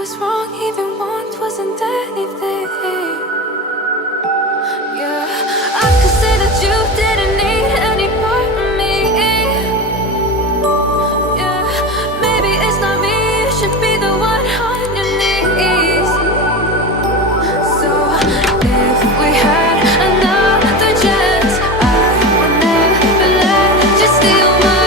was wrong, even once wasn't anything. Yeah, I could say that you didn't need any part of me. Yeah, maybe it's not me, you should be the one on your knees. So if we had another chance, I would never let you steal my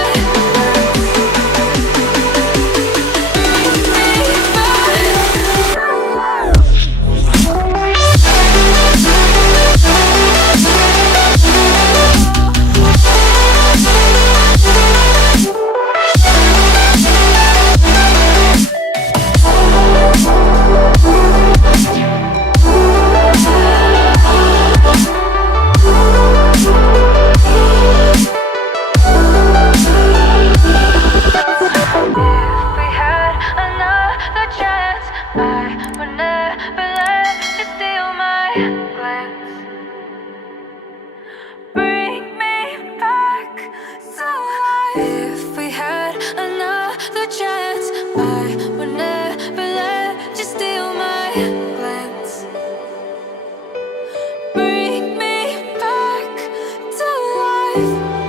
if we had another chance, I would never let you steal my glance. Bring me back to life.